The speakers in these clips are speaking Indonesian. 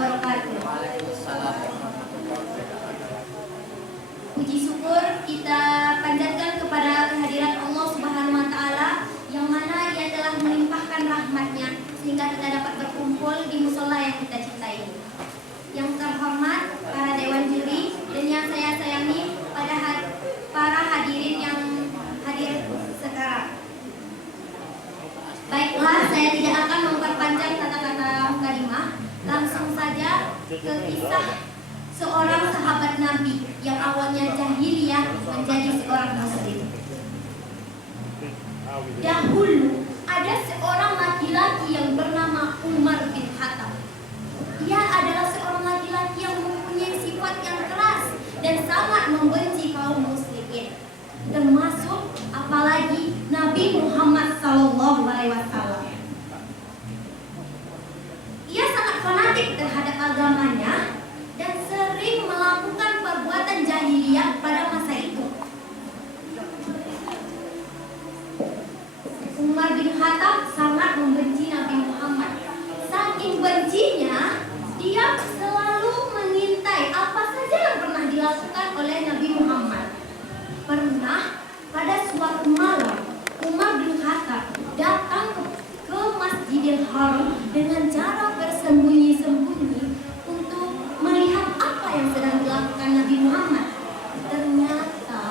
wabarakatuh. Puji syukur kita panjatkan kepada kehadiran Allah Subhanahu wa Ta'ala, yang mana Ia telah melimpahkan rahmat-Nya sehingga kita dapat berkumpul di musola yang kita cintai. Yang terhormat para dewan juri dan yang saya sayangi para hadirin yang hadir sekarang. Baiklah, saya tidak akan memperpanjang kata-kata kalimah. Langsung saja ke kisah seorang sahabat Nabi yang awalnya jahiliyah menjadi seorang muslim. Dahulu ada seorang laki-laki yang bernama Umar bin Khattab. Ia adalah seorang laki-laki yang mempunyai sifat yang keras dan sangat membenci kaum muslimin, termasuk apalagi Nabi Muhammad SAW. Ia sangat fanatik terhadap agamanya dan sering melakukan perbuatan jahiliyah pada masa itu. Umar bin Khattab sangat membenci Nabi Muhammad. Saking bencinya, dia selalu mengintai apa saja yang pernah dilakukan oleh Nabi Muhammad. Pernah pada suatu malam, Umar bin Khattab datang ke Masjidil Haram dengan cara bersembunyi-sembunyi untuk melihat apa yang sedang dilakukan Nabi Muhammad. Ternyata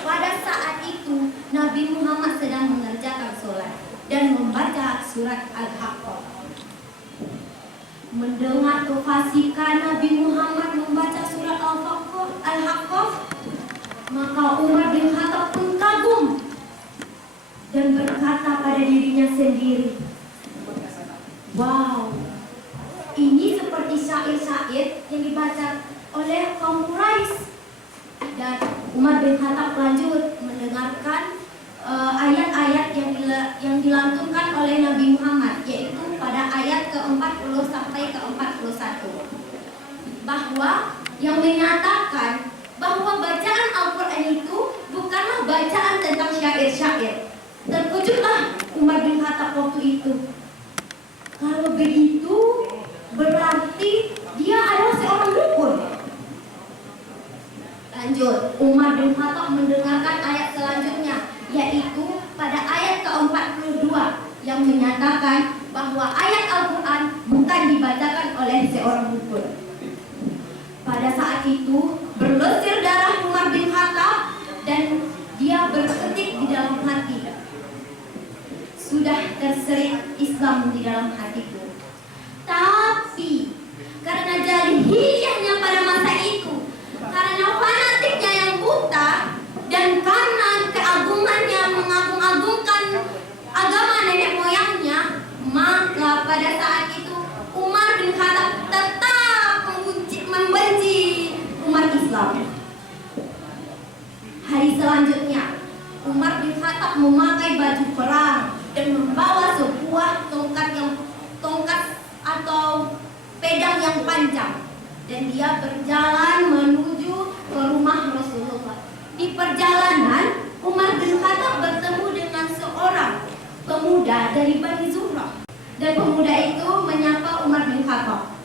pada saat itu Nabi Muhammad sedang mengerjakan sholat dan membaca surat Al-Haqqah. Mendengar kefasikan Nabi Muhammad membaca surat Al-Haqqah, maka Umar bin Khattab pun kagum dan berkata pada dirinya sendiri, "Wow, ini seperti syair-syair yang dibaca oleh kaum Quraisy." Dan Umar bin Khattab lanjut mendengarkan ayat-ayat yang dilantunkan oleh Nabi Muhammad, yaitu pada ayat ke-40 sampai ke-41, bahwa yang menyatakan bahwa bacaan Al-Quran itu bukanlah bacaan tentang syair-syair. Terkejutlah Umar bin Khattab waktu itu. Kalau begitu berarti dia adalah seorang dukun. Lanjut, Umar bin Khattab mendengarkan ayat selanjutnya, yaitu pada ayat ke-42 yang menyatakan bahwa ayat Al-Quran bukan dibacakan oleh seorang dukun. Pada saat itu berlesir darah Umar bin Khattab dan dia berketik di dalam hati, sudah terserit Islam di dalam hatiku. Tapi karena jahiliyahnya pada masa itu, karena fanatiknya yang buta, dan karena keagungannya mengagung-agungkan agama nenek moyangnya, maka pada saat itu Umar bin Khattab tetap membenci umat Islam. Hari selanjutnya Umar bin Khattab memakai baju perang dan membawa sebuah tongkat atau pedang yang panjang, dan dia berjalan menuju ke rumah Rasulullah. Di perjalanan Umar bin Khattab bertemu dengan seorang pemuda dari Bani Zuhrah, dan pemuda itu menyapa Umar bin Khattab,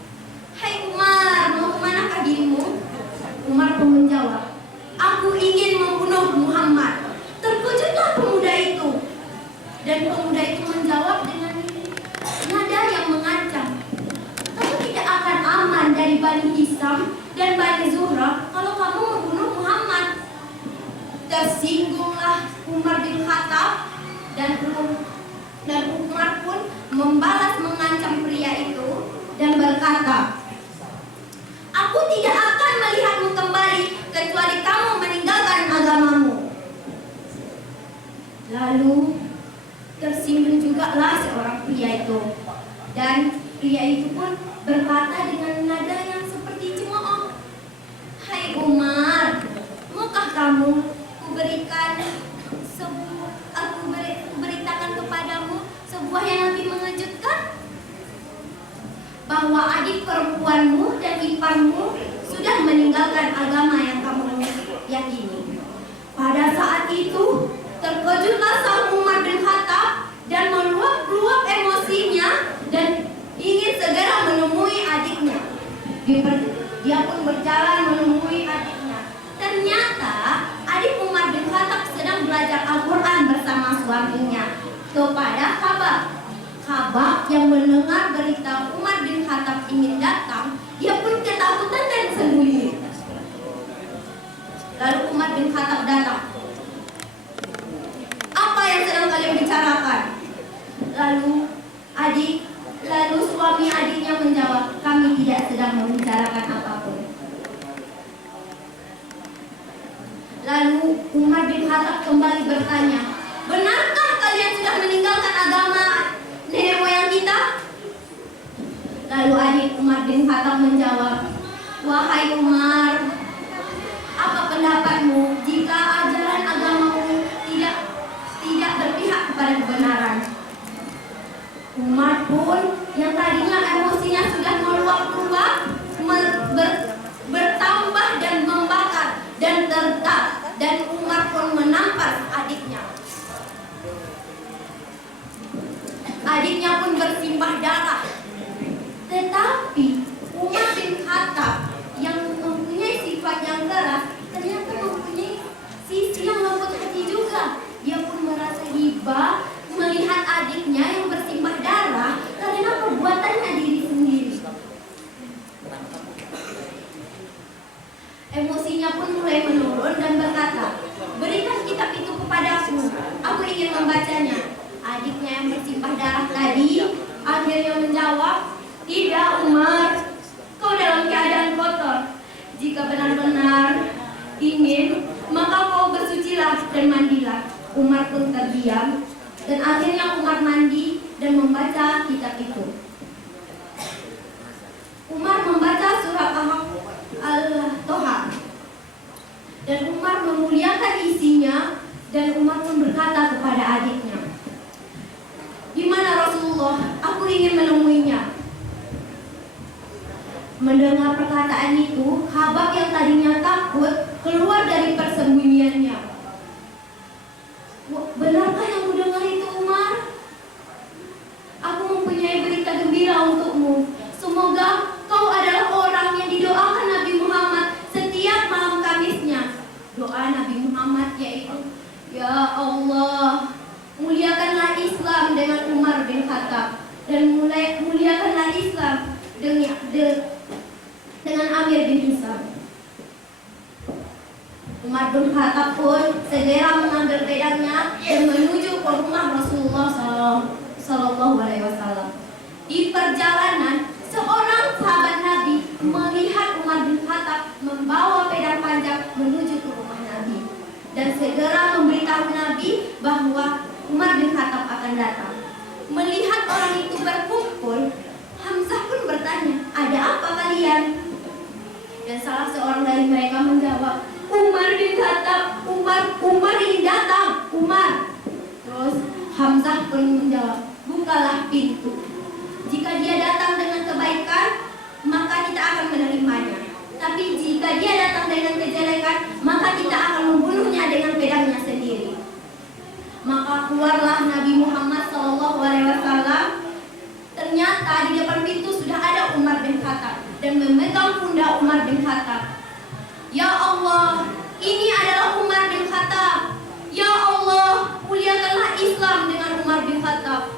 "Hai Umar, mau kemanakah dirimu?" Umar pun menjawab, "Aku ingin membunuh Muhammad." Terkejutlah pemuda itu, dan pemuda itu menjawab dengan nada yang mengancam, "Kamu tidak akan aman dari Bani Hisam dan Bani Zuhrah kalau kamu membunuh Muhammad." Tersinggunglah Umar bin Khattab, dan Umar pun membalas mengancam pria itu dan berkata, "Aku tidak akan melihatmu kembali kecuali kamu meninggalkan agamamu." Lalu tersinggung jugalah seorang pria itu, dan pria itu pun berkata dengan nada yang seperti cemooh, "Hai Umar, maukah kamu beritakan kepadamu sebuah yang lebih mengejutkan, bahwa adik perempuanmu dan iparmu sudah meninggalkan agama yang kamu yakini." Pada saat itu terkejutlah sang Umar bin Khattab dan meluap-luap emosinya dan ingin segera menemui adiknya. kepada Khabab. Khabab yang mendengar berita Umar bin Khattab ingin datang, dia pun ketakutan dan sembunyi. Lalu Umar bin Khattab datang. Apa yang sedang kalian bicarakan? Lalu suami adiknya menjawab, kami tidak sedang membicarakan apapun. Lalu Umar bin Khattab kembali bertanya, benarkah kalian sudah meninggalkan agama nenek moyang kita? Lalu adik Umar bin Khattab menjawab, wahai Umar, apa pendapatmu jika ajaran agamamu tidak berpihak kepada kebenaran? Umar pun yang tadinya emosinya sudah meluap-luap, bertambah dan membakar dan tertak, dan Umar pun menampar adiknya. Adiknya pun bersimbah darah. Tetapi Umar bin Khattab yang mempunyai sifat yang keras ternyata mempunyai sisi yang lembut hati juga. Dia pun merasa iba melihat adiknya yang bersimbah darah karena perbuatannya diri sendiri. Emosinya pun mulai menurun dan berkata, berikan kitab itu kepadaku, aku ingin membacanya. Adiknya yang bersimbah darah tadi akhirnya menjawab, tidak Umar, kau dalam keadaan kotor. Jika benar-benar ingin, maka kau bersucilah dan mandilah. Umar pun terdiam, dan akhirnya Umar mandi dan membaca kitab itu. Umar membaca surah Al-Toha, dan Umar memuliakan isinya, dan Umar pun berkata kepada adiknya, di mana Rasulullah? Aku ingin menemuinya. Mendengar perkataan itu, Khabab yang tadinya takut keluar dari persembunyiannya. Benarkah yang kudengar itu, Umar? Aku mempunyai berita gembira untukmu. Semoga kau adalah orang yang didoakan Nabi Muhammad setiap malam Kamisnya. Doa Nabi Muhammad yaitu, ya Allah, muliakanlah Islam dengan Umar bin Khattab, dan muliakanlah Islam dengan Amir bin Hisam. Umar bin Khattab pun segera mengambil pedangnya dan menuju ke rumah Rasulullah SAW. Di perjalanan, seorang sahabat Nabi melihat Umar bin Khattab membawa pedang panjang menuju ke rumah Nabi, dan segera memberitahu Nabi bahwa Umar bin Khattab akan datang. Melihat orang itu berkumpul, Hamzah pun bertanya, ada apa kalian? Dan salah seorang dari mereka menjawab, Umar bin Khattab, Umar ingin datang, Umar. Terus Hamzah pun menjawab, bukalah pintu. Jika dia datang dengan kebaikan, maka kita akan menerimanya. Tapi jika dia datang dengan kejelekan, maka kita akan membunuhnya dengan pedangnya sendiri. Maka keluarlah Nabi Muhammad SAW. Ternyata di depan pintu sudah ada Umar bin Khattab dan memegang pundak Umar bin Khattab. Ya Allah, ini adalah Umar bin Khattab. Ya Allah, muliakanlah Islam dengan Umar bin Khattab.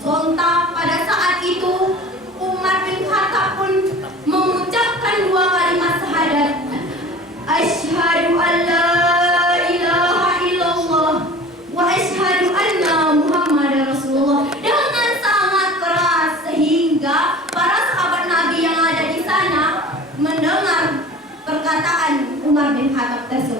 Sontak pada saat itu, Umar bin Khattab pun mengucapkan dua kalimat syahadat. Asyhadu an la ilaha illallah wa asyhadu anna Muhammadar Rasulullah, dengan sangat keras sehingga para sahabat Nabi yang ada di sana mendengar perkataan Umar bin Khattab tersebut.